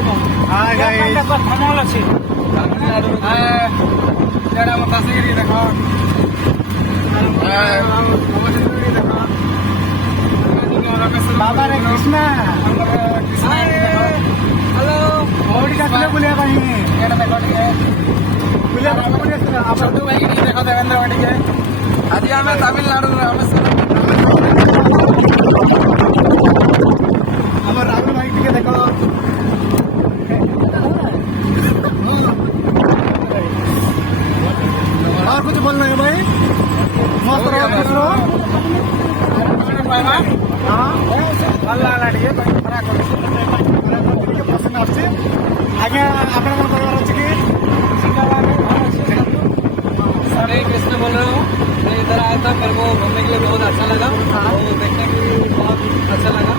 hi guys thermal अच्छी देखो बाबा रे कृष्णा हेलो ओडी का बुलिया भाई एटा देखो टिके बुलिया बुलिया आप सदु भाई की देखो देवेंद्र भाई टिके आज आमे तमिलनाडु हमारे राहुल भाई टिके देखो और कुछ बोलना है भाई मस्त रहो खुश रहो हाँ भल्ला लाडिए खरा ଟିକେ ପସନ୍ଦ ଆସୁଛି ଆଜ୍ଞା ଆପଣଙ୍କର କହିବାର ଅଛି କି हरे कृष्ण बोल रहा हूँ मैं इधर आया था मेरे को घूमने के लिए बहुत अच्छा लगा और देखने के लिए बहुत अच्छा लगा